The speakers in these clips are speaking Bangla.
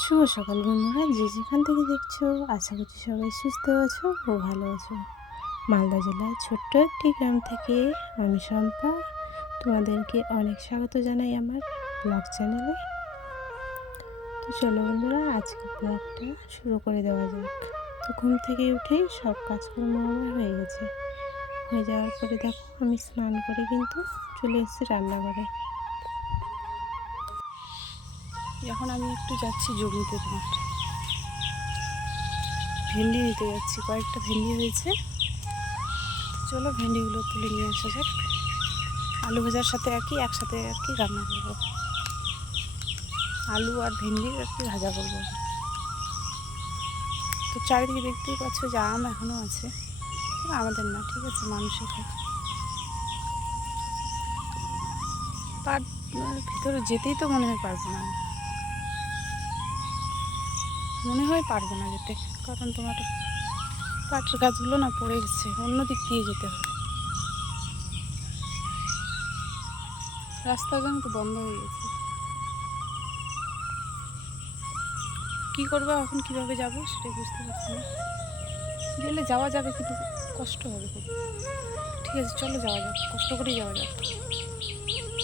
শুভ সকাল বন্ধুরা, যে যেখান থেকে দেখছো আশা করছি সবাই সুস্থ আছো ও ভালো আছো। মালদা জেলার ছোট্ট একটি গ্রাম থেকে আমি শম্পা তোমাদেরকে অনেক স্বাগত জানাই আমার ব্লগ চ্যানেলে। তো চলো বন্ধুরা, আজকে ব্লগটা শুরু করে দেওয়া যাক। তো ঘুম থেকে উঠেই সব কাজকর্ম আমার হয়ে গেছে। হয়ে যাওয়ার পরে দেখো আমি স্নান করে কিন্তু চলে এসেছি রান্নাঘরে। এখন আমি একটু যাচ্ছি জমিতে, তোমার ভেন্ডি নিতে যাচ্ছি। কয়েকটা ভেন্ডি হয়েছে, চলো ভেন্ডিগুলো তুলে নিয়ে আসা যাক। আলু ভাজার সাথে একসাথে রান্না করবো। আলু আর ভেন্ডি ভাজা করবো। তো চারিদিকে দেখতেই পাচ্ছ যে আম এখনও আছে, আমাদের না, ঠিক আছে, মানুষের খায়। পাট ভিতরে যেতেই তো মনে হয় পারবো না, যেতে, কারণ তোমার পাটের গাছগুলো না পড়ে গেছে, অন্য দিক দিয়ে যেতে হবে। রাস্তা যেন তো বন্ধ হয়ে গেছে। কী করবো এখন, কীভাবে যাবো সেটাই বুঝতে পারছি না। গেলে যাওয়া যাবে কিন্তু কষ্ট হবে খুব। ঠিক আছে চলো যাওয়া যাক, কষ্ট করেই যাওয়া যাক।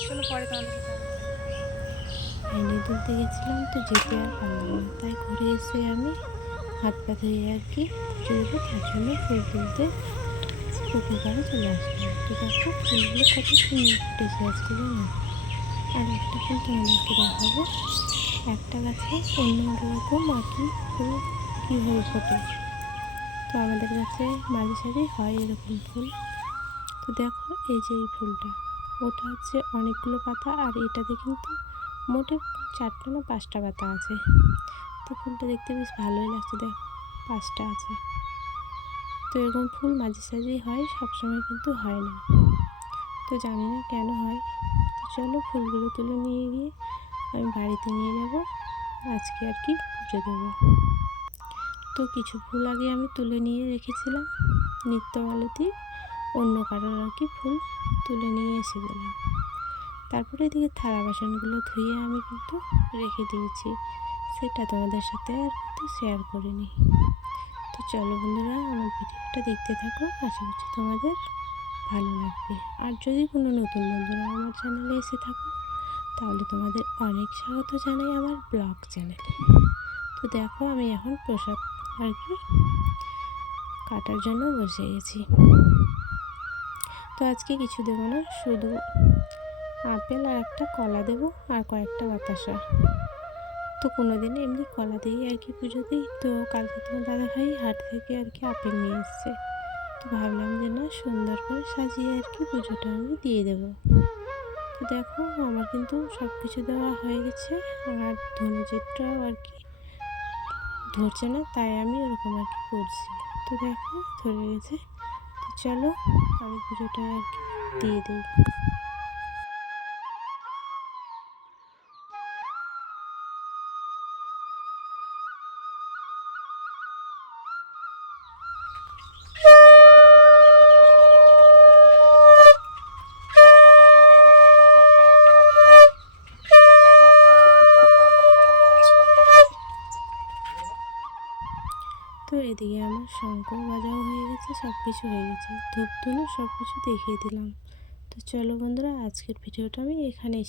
চলো পরে তোমাদের সাথে ভেন্ডি তুলতে গেছিলাম, তো যেতে আর পারলাম না, তাই ঘুরে এসে আমি হাত পা ধুয়ে পুজো দেবো, তার জন্য ফুল তুলতে পুকুর পাড়ে চলে আসলাম। তো দেখো ফুলগুলো কত সুন্দর ফুটেছে আজকে, জানো। আর একটা ফুল তোমাদেরকে দেখাবো, একটা গাছে অন্য রকম ফুল কীভাবে ফোটে। তো আমাদের কাছে মাঝে সাঝে হয় এরকম ফুল। তো দেখো এই যে এই ফুলটা, ওটা হচ্ছে অনেকগুলো পাতা, আর এটাতে কিন্তু মোটে 4টা না 5টা পাতা আছে। তো ফুলটা দেখতে বেশ ভালোই লাগছে, দেখো 5টা আছে। তো এরকম ফুল মাঝে সাঝেই হয়, সবসময় কিন্তু হয় না। তো জানি না কেন হয়। তো চলো ফুলগুলো তুলে নিয়ে গিয়ে আমি বাড়িতে নিয়ে যাব, আজকে পুজো দেবো। তো কিছু ফুল আগে আমি তুলে নিয়ে রেখেছিলাম নিত্যমালতী, অন্য কারোর ফুল তুলে নিয়ে এসে গেলাম। তারপরে এদিকে থালা বাসনগুলো ধুয়ে আমি কিন্তু রেখে দিয়েছি, সেটা তোমাদের সাথে কিন্তু শেয়ার করিনি। তো চলো বন্ধুরা, আমার ভিডিওটা দেখতে থাকো, আশা করছি তোমাদের ভালো লাগবে। আর যদি কোনো নতুন বন্ধুরা আমার চ্যানেলে এসে থাকো, তাহলে তোমাদের অনেক স্বাগত জানাই আমার ব্লগ চ্যানেলে। তো দেখো আমি এখন প্রসাদ কাটার জন্য বসে গেছি। তো আজকে কিছু দেবো না, শুধু আপেল আর একটা কলা দেবো, আর কয়েকটা বাতাসা। তো কোনো দিন এমনি কলা দিয়েই পুজো দিই। তো কালকে তোমার দাদাভাই হাট থেকে আপেল নিয়ে এসছে। তো ভাবলাম যে না, সুন্দর করে সাজিয়ে পুজোটা আমি দিয়ে দেবো। তো দেখো আমার কিন্তু সব কিছু দেওয়া হয়ে গেছে, আর ধনুচিত্রও ধরছে না, তাই আমি ওরকম করছি। তো দেখো ধরে গেছে। তো চলো আমি পুজোটা দিয়ে দিই। তো এদিকে আমার শঙ্খ বাজাও হয়ে গেছে, সব কিছু হয়ে গেছে, ধূপ ধুনো সব কিছু দেখিয়ে দিলাম। তো চলো বন্ধুরা, আজকের ভিডিওটা আমি এখানেই